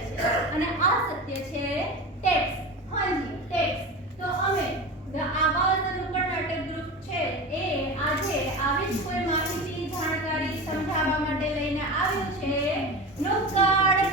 જાય છે અને આ સત્ય છે ટેક્સ. હાજી ટેક્સ. તો અમે આવાસ અનુકૂળ નાટક ગ્રુપ છે એ આજે આવી જ કોઈ માહિતી જાણકારી સમજાવવા માટે લઈને આવ્યું છે નુક્કડ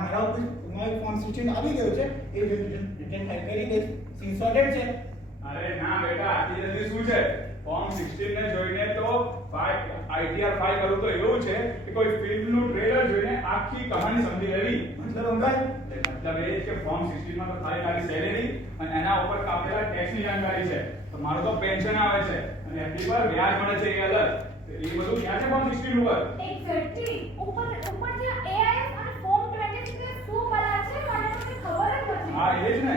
મારા ઉપર ફોર્મ 16 આવી ગયો છે એ રિટર્ન ફાઇલ કરી દે સીન સોર્ટેડ છે. અરે ના બેટા આટલી જલ્દી શું છે ફોર્મ 16 ને જોઈને તો આઈટીઆર ફાઇલ કરું તો એવું છે કે કોઈ ફિલ્મનું ટ્રેલર જોઈને આખી કહાની સમજી લેવી. મતલબ અંકલ મતલબ એ છે કે ફોર્મ 16 માં તો ખાલી તારી સેલેરી અને એના ઉપર કાપેલા ટેક્સની જાણકારી છે. તો મારું તો પેન્શન આવે છે અને એફડી પર વ્યાજ મળે છે એ અલગ. તો એ બધું ક્યાં છે ફોર્મ 16 ઉપર? એક્ઝેક્ટલી ઉપર ત્યાં એઆઈએસ અને ફોર્મ 26 ને શું બલા છે મને તો ખબર જ નથી. હા એ જ ને.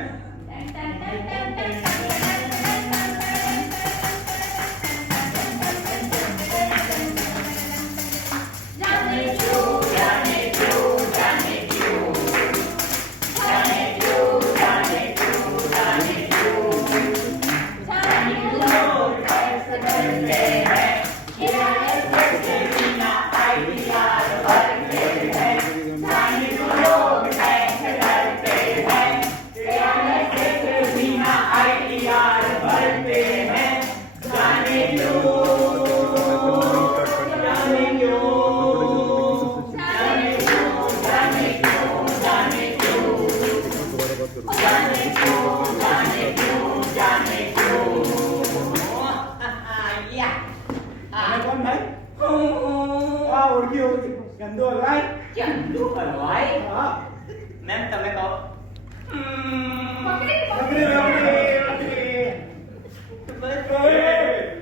મેમ તમે કહો.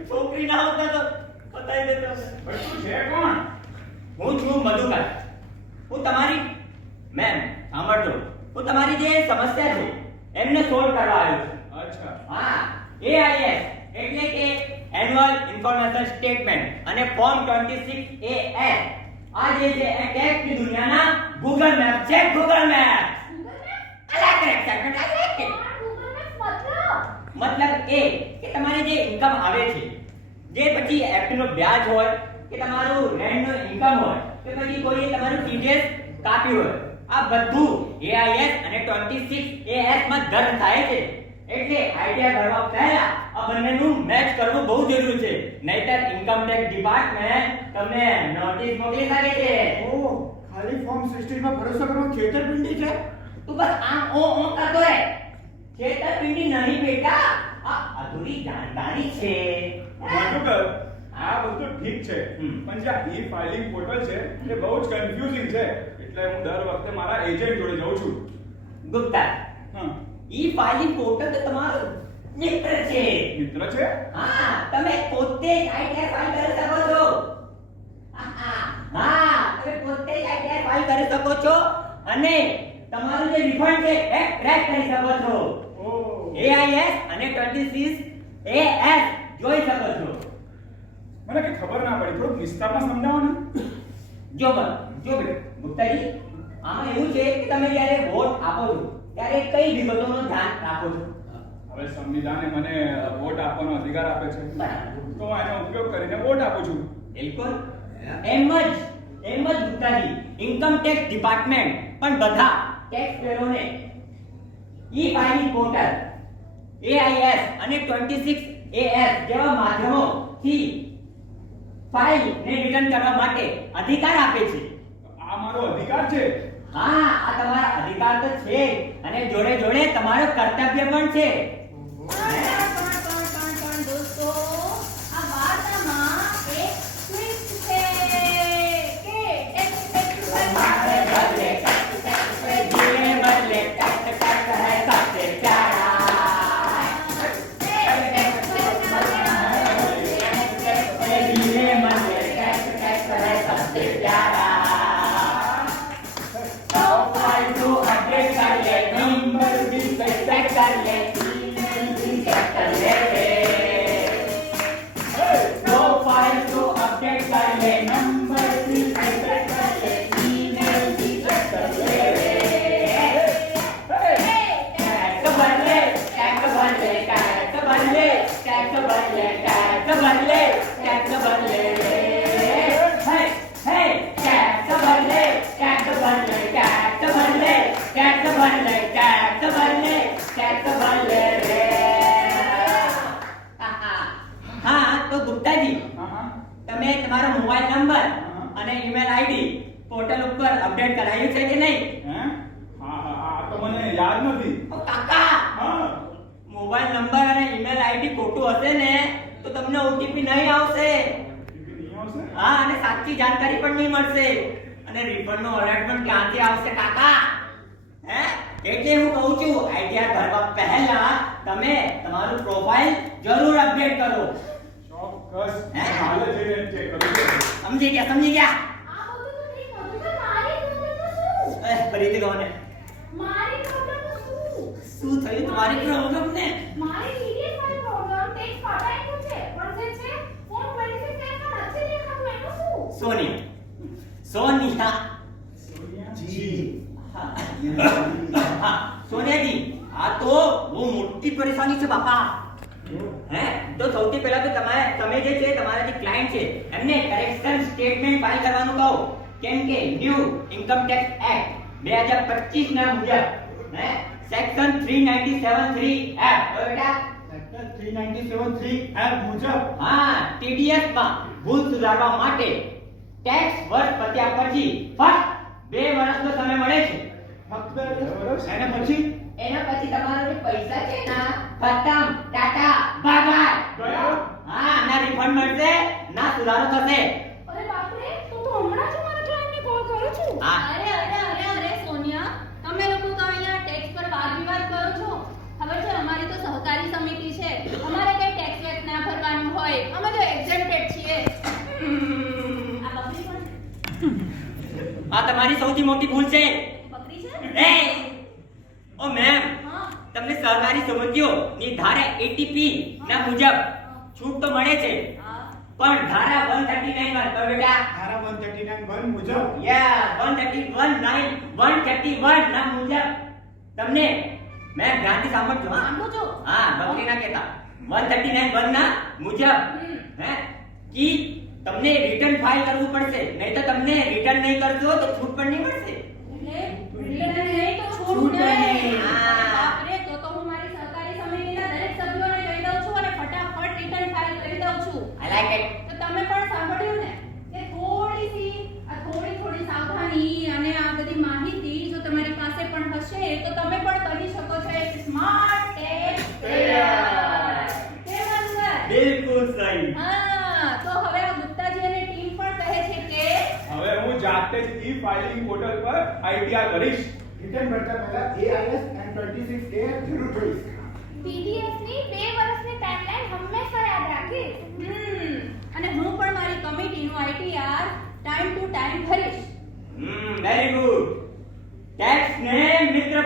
છોકરી ના હોતા તો બતાવી દેતો. પણ તું છે કોણ? હું છું મધુકર. હું તમારી મેમ સાંભળજો, હું તમારી જે સમસ્યા છે એમને સોલ્વ કરવા આવ્યો છું. અચ્છા. હા, એઆઈએસ એટલે કે એન્યુઅલ ઇન્ફોર્મેશન સ્ટેટમેન્ટ અને ફોર્મ 26 એએસ આ જે છે એ ટેક્સની દુનિયાના ગૂગલ મેપ છે. ગૂગલ મેપ મતલબ એ કે તમારે જે ઇન્કમ આવે છે, જે પછી એફડી નો વ્યાજ હોય કે તમારું રેન્ટ નો ઇન્કમ હોય કે પછી કોઈ તમારું ટીડીએસ કાપ્યું હોય, આ બધું એઆઈએસ અને 26 એએસ માં દર્જ થાય છે. એટલે આઈડિયા કરવા પહેલા આ બંનેનું મેચ કરવું બહુ જરૂરી છે, નહીતર ઇન્કમ ટેક્સ ડિપાર્ટમેન્ટ તમને નોટિસ મોકલી શકે છે. ઓ ખાલી ફોર્મ 16 માં ભરોસો કરવો છેતરપિંડી છે. તું બસ આમ ઓ કરતો રહે. છેતરપિંડી નહીં બેટા, આ અધૂરી જાણકારી છે. મધુકર, આ બધું ઠીક છે પણ જે ઈ ફાઇલિંગ પોર્ટલ છે એ બહુ જ કન્ફ્યુઝિંગ છે. એટલે હું દર વખતે મારા એજન્ટ જોડે જાઉં છું. ગુપ્તા, હા, ઈ ફાઇલિંગ પોર્ટલ તો તમારો મિત્ર છે. મિત્ર છે? હા, તમે પોતે જ આઈટીઆર ફાઇલ કરી શકો છો. હા, તમે પોતે જ આઈટીઆર ફાઇલ કરી શકો છો અને તમારું જે રિફંડ છે એ ટ્રેક કરી શકો છો. એઆઈએસ અને 26 એએસ જોઈ શકો છો. મને કઈ ખબર ના પડી, થોડું વિસ્તારમાં સમજાવો ને. જો ગુપ્તાજી, આમાં એવું છે કે તમે જ્યારે વોટ આપો છો ત્યારે કઈ વિગતોનું ધ્યાન રાખો છો? હવે સંવિધાને મને વોટ આપવાનો અધિકાર આપે છે, બરાબર. તો હું એનો ઉપયોગ કરીને વોટ આપું છું. બિલકુલ એમ જ ગુપ્તાજી, ઇન્કમ ટેક્સ ડિપાર્ટમેન્ટ પણ બધા ટેક્સ પેરોને ઈ ફાઇલિંગ પોર્ટલ, એઆઈએસ અને 26 એએસ જેવા માધ્યમોથી ફાઇલ ને રિટર્ન કરવા માટે અધિકાર આપે છે. આ મારો અધિકાર છે. હા, આ તમારો અધિકાર તો છે અને જોડે જોડે તમારો કર્તવ્ય પણ છે. कर ले ईमेल भी चेक कर ले प्रोफाइल को अपडेट कर ले नंबर भी सेट कर ले ईमेल भी चेक कर ले टैग भर ले टैग भर ले टैग भर ले टैग भर ले टैग भर ले टैग भर ले हे हे टैग भर ले टैग भर ले टैग भर ले टैग भर ले टैग भर ले टैग भर ले हाँ तो गुप्ता जी હા હા તમે તમારો મોબાઈલ નંબર અને ઈમેલ આઈડી પોર્ટલ ઉપર અપડેટ કરાયું છે કે નહીં હે હા હા આ તો મને યાદ નથી ઓ કાકા હા મોબાઈલ નંબર અને ઈમેલ આઈડી ખોટું હશે ને તો તમને ઓટીપી નહીં આવશે નહીં આવશે હા અને સાચી જાણકારી પણ નહીં મળશે અને રિફંડ નો અલર્ટ પણ ક્યાંથી આવશે કાકા હે એટલે હું કહું છું આઈડિયા ભરવા પહેલા તમે તમારું પ્રોફાઇલ જરૂર અપડેટ કરો ચોક્કસ હે? હાલે જઈને ચેક કરું છું સમજી ગયા આ બધું તો ઠીક હતું પણ મારી પ્રોબ્લેમ શું ફરીથી કહો ને મારી પ્રોબ્લેમ શું શું થયું તમારી પ્રોબ્લેમ ને મારી PDF ફાઇલ પ્રોબ્લેમ ટેક્સ્ટ ફટાઈ છે પણ જે છે ફોન 26 ટેક્સ્ટ નથી દેખાતું એનું શું સોનિયા જી સોનિયા જી આ તો બહુ મોટી પરેશાની છે બાપા હે તો સૌથી પહેલા તો તમે જે છે તમારા જે ક્લાયન્ટ છે એમને કરેક્શન સ્ટેટમેન્ટ ફાઇલ કરવાનું કહો કેમ કે ન્યૂ ઇન્કમ ટેક્સ એક્ટ 2025 ના મુજબ હે સેક્શન 397(3) એફ બેટા સેક્ટર 397(3) એફ મુજબ હા ટીડીએસ માં ભૂલ સુધારવા માટે ટેક્સ વર્ષ પત્યા પછી ફક્ત 2 વર્ષનો સમય મળે છે ફક્ત 2 વર્ષ અને પછી એના પછી તમારો જે પૈસા છે ને ખતમ ટાટા બાય ગયા હા ના રિફંડ મળશે ના સુધારો થશે અરે બાપ રે તો હમણાં જ મારા ક્લાયન્ટને કોલ કરું છું હા. અરે સોનિયા તમે લોકો તો અહીંયા ટેક્સ પર વાદ વિવાદ કરો છો ખબર છે અમારી તો સહકારી સમિતિ છે અમારે કઈ ટેક્સ વેક્સ ના ભરવાનું હોય અમે તો એક્ઝેમ્પ્ટેડ છીએ આ બકરી પણ આ તમારી સૌથી મોટી ભૂલ છે બકરી છે એ ઓ મેમ હા તમને સહકારી સમિતિઓ ની ધારા 80P ના મુજબ છૂટ તો મળે છે હા પણ ધારા 139 માં તો બેટા ધારા 139(1) મુજબ યા 131 ના મુજબ તમને મેમ ધ્યાનથી સાંભળજો હા સાંભળો છો હા બકરી ના કહેતા 139(1) ના મુજબ હે કી તમને રિટર્ન ફાઇલ કરવું પડશે નહીં તો તમને રિટર્ન નહીં કરશો તો છૂટ પણ નહીં મળશે એટલે રિટર્ન નહીં તો છૂટ છૂટ નહીં નહીં. અરે બાપ રે તો હું મારી સહકારી સમિતિના દરેક સભ્યોને કહી દઉં છું અને ફટાફટ રિટર્ન ફાઇલ કરી દઉં છું આઈ લાઈક ઇટ તો તમે પણ સાંભળ્યું ને કે થોડી સાવધાની અને આ બધી માહિતી જો તમારી પાસે પણ હશે તો તમે પણ કરી શકો છો એક સ્માર્ટ ટેક્સ પેયર કેમ સર બિલકુલ સહી હા તો હવે આ ગુપ્તાજી અને ટીમ પણ કહે છે કે હવે હું જાતે જ ઈ ફાઇલિંગ પોર્ટલ પર આઈટીઆર કરીશ રિટર્ન ભરતા પહેલા AIS and 26A જરૂર જોઈશ પીડીએફ ની 2 વર્ષની ટાઈમલાઈન હંમેશા યાદ રાખીશ અને હું પણ મારી કમિટીનું આઈટીઆર ટાઈમ ટુ ટાઈમ ભરીશ વેરી ગુડ ટેક્સ ને મિત્ર